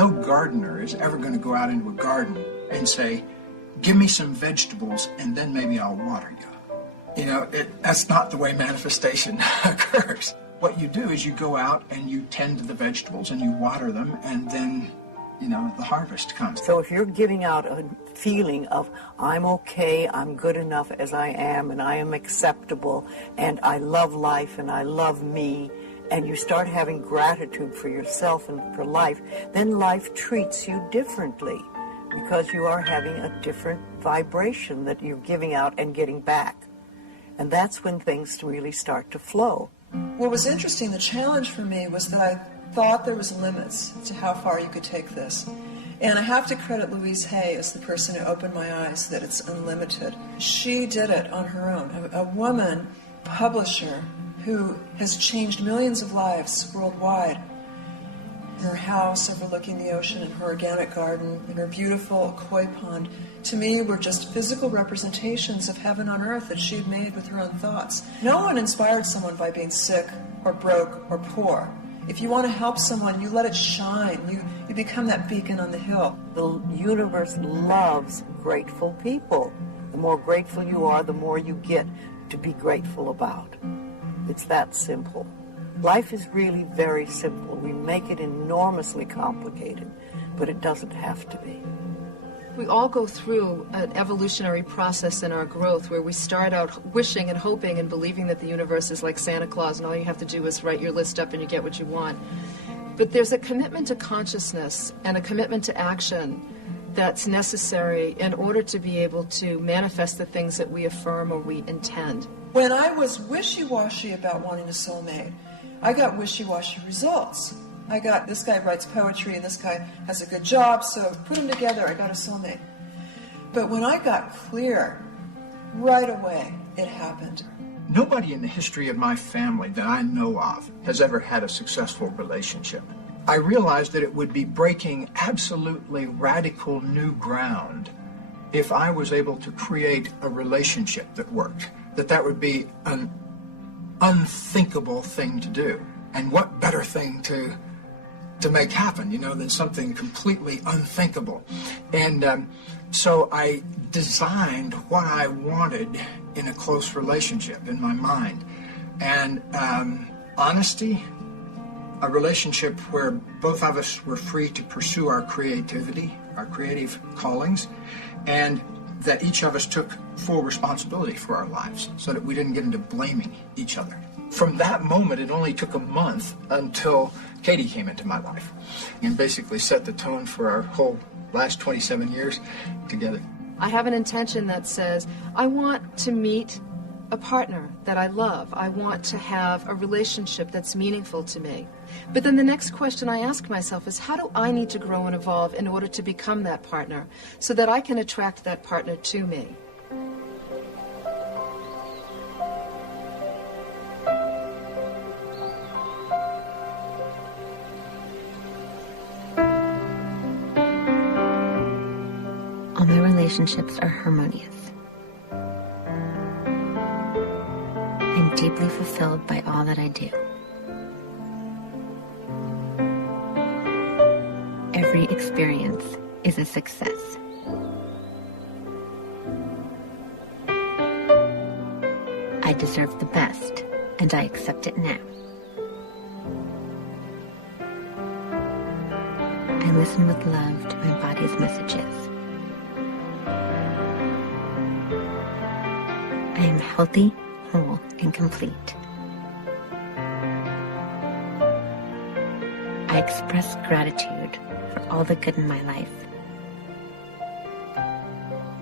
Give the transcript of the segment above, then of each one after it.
no gardener is ever going to go out into a garden and say, give me some vegetables and then maybe I'll water you. That's not the way manifestation occurs. What you do is you go out and you tend to the vegetables and you water them, and then, the harvest comes. So if you're giving out a feeling of, I'm okay, I'm good enough as I am, and I am acceptable, and I love life, and I love me, and you start having gratitude for yourself and for life, then life treats you differently because you are having a different vibration that you're giving out and getting back. And that's when things really start to flow. What was interesting, the challenge for me was that I thought there was limits to how far you could take this. And I have to credit Louise Hay as the person who opened my eyes that it's unlimited. She did it on her own. A woman publisher who has changed millions of lives worldwide. In her house overlooking the ocean, in her organic garden, in her beautiful koi pond, to me were just physical representations of heaven on earth that she had made with her own thoughts. No one inspired someone by being sick or broke or poor. If you want to help someone, you let it shine. You become that beacon on the hill. The universe loves grateful people. The more grateful you are, the more you get to be grateful about. It's that simple. Life is really very simple. We make it enormously complicated, but it doesn't have to be. We all go through an evolutionary process in our growth where we start out wishing and hoping and believing that the universe is like Santa Claus and all you have to do is write your list up and you get what you want. But there's a commitment to consciousness and a commitment to action that's necessary in order to be able to manifest the things that we affirm or we intend. When I was wishy-washy about wanting a soulmate, I got wishy-washy results. I got, this guy writes poetry and this guy has a good job, so put them together, I got a soulmate. But when I got clear, right away, it happened. Nobody in the history of my family that I know of has ever had a successful relationship. I realized that it would be breaking absolutely radical new ground if I was able to create a relationship that worked, that would be an unthinkable thing to do. And what better thing to make happen, than something completely unthinkable. And so I designed what I wanted in a close relationship in my mind. And honesty, a relationship where both of us were free to pursue our creativity, our creative callings, and that each of us took full responsibility for our lives so that we didn't get into blaming each other. From that moment, it only took a month until Katie came into my life and basically set the tone for our whole last 27 years together. I have an intention that says, I want to meet a partner that I love. I want to have a relationship that's meaningful to me. But then the next question I ask myself is, how do I need to grow and evolve in order to become that partner so that I can attract that partner to me? All my relationships are harmonious. I'm deeply fulfilled by all that I do. Every experience is a success. I deserve the best, and I accept it now. I listen with love to my body's messages. I am healthy, whole, and complete. I express gratitude for all the good in my life.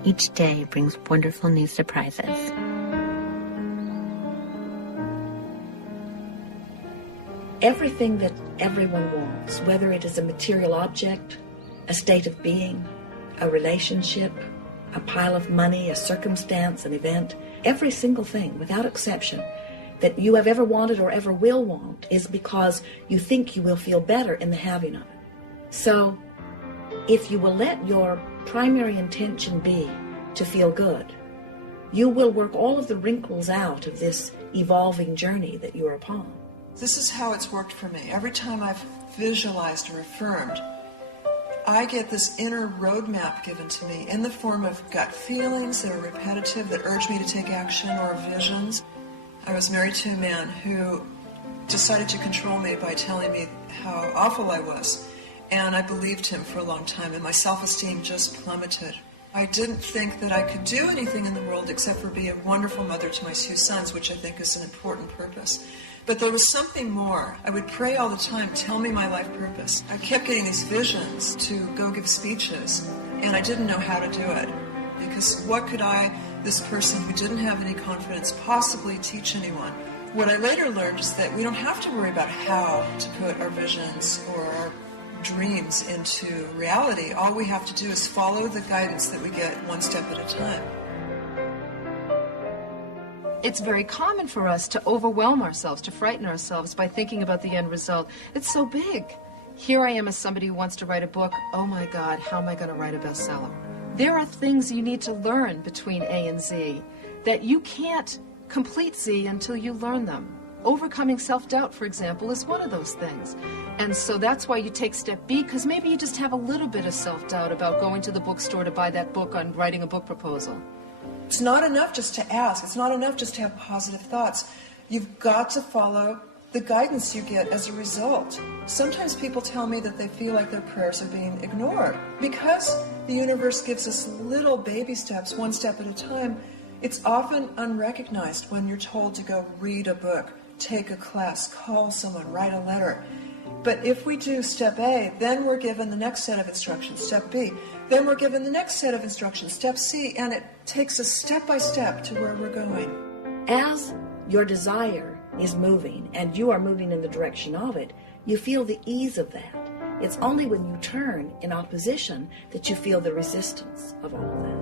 Each day brings wonderful new surprises. Everything that everyone wants, whether it is a material object, a state of being, a relationship, a pile of money, a circumstance, an event, every single thing, without exception, that you have ever wanted or ever will want is because you think you will feel better in the having of it. So, if you will let your primary intention be to feel good, you will work all of the wrinkles out of this evolving journey that you're upon. This is how it's worked for me. Every time I've visualized or affirmed I get this inner roadmap given to me in the form of gut feelings that are repetitive, that urge me to take action, or visions. I was married to a man who decided to control me by telling me how awful I was. And I believed him for a long time, and my self-esteem just plummeted. I didn't think that I could do anything in the world except for be a wonderful mother to my 2 sons, which I think is an important purpose. But there was something more. I would pray all the time, tell me my life purpose. I kept getting these visions to go give speeches, and I didn't know how to do it. Because what could I, this person who didn't have any confidence, possibly teach anyone? What I later learned is that we don't have to worry about how to put our visions or our dreams into reality. All we have to do is follow the guidance that we get one step at a time. It's very common for us to overwhelm ourselves, to frighten ourselves by thinking about the end result. It's so big. Here I am as somebody who wants to write a book. Oh my God, how am I going to write a bestseller? There are things you need to learn between A and Z that you can't complete Z until you learn them. Overcoming self-doubt, for example, is one of those things. And so that's why you take step B, because maybe you just have a little bit of self-doubt about going to the bookstore to buy that book on writing a book proposal. It's not enough just to ask. It's not enough just to have positive thoughts. You've got to follow the guidance you get as a result. Sometimes people tell me that they feel like their prayers are being ignored. Because the universe gives us little baby steps, one step at a time, it's often unrecognized when you're told to go read a book, take a class, call someone, write a letter. But if we do step A, then we're given the next set of instructions, step B. Then we're given the next set of instructions, step C, and it takes us step by step to where we're going. As your desire is moving and you are moving in the direction of it, you feel the ease of that. It's only when you turn in opposition that you feel the resistance of all of that.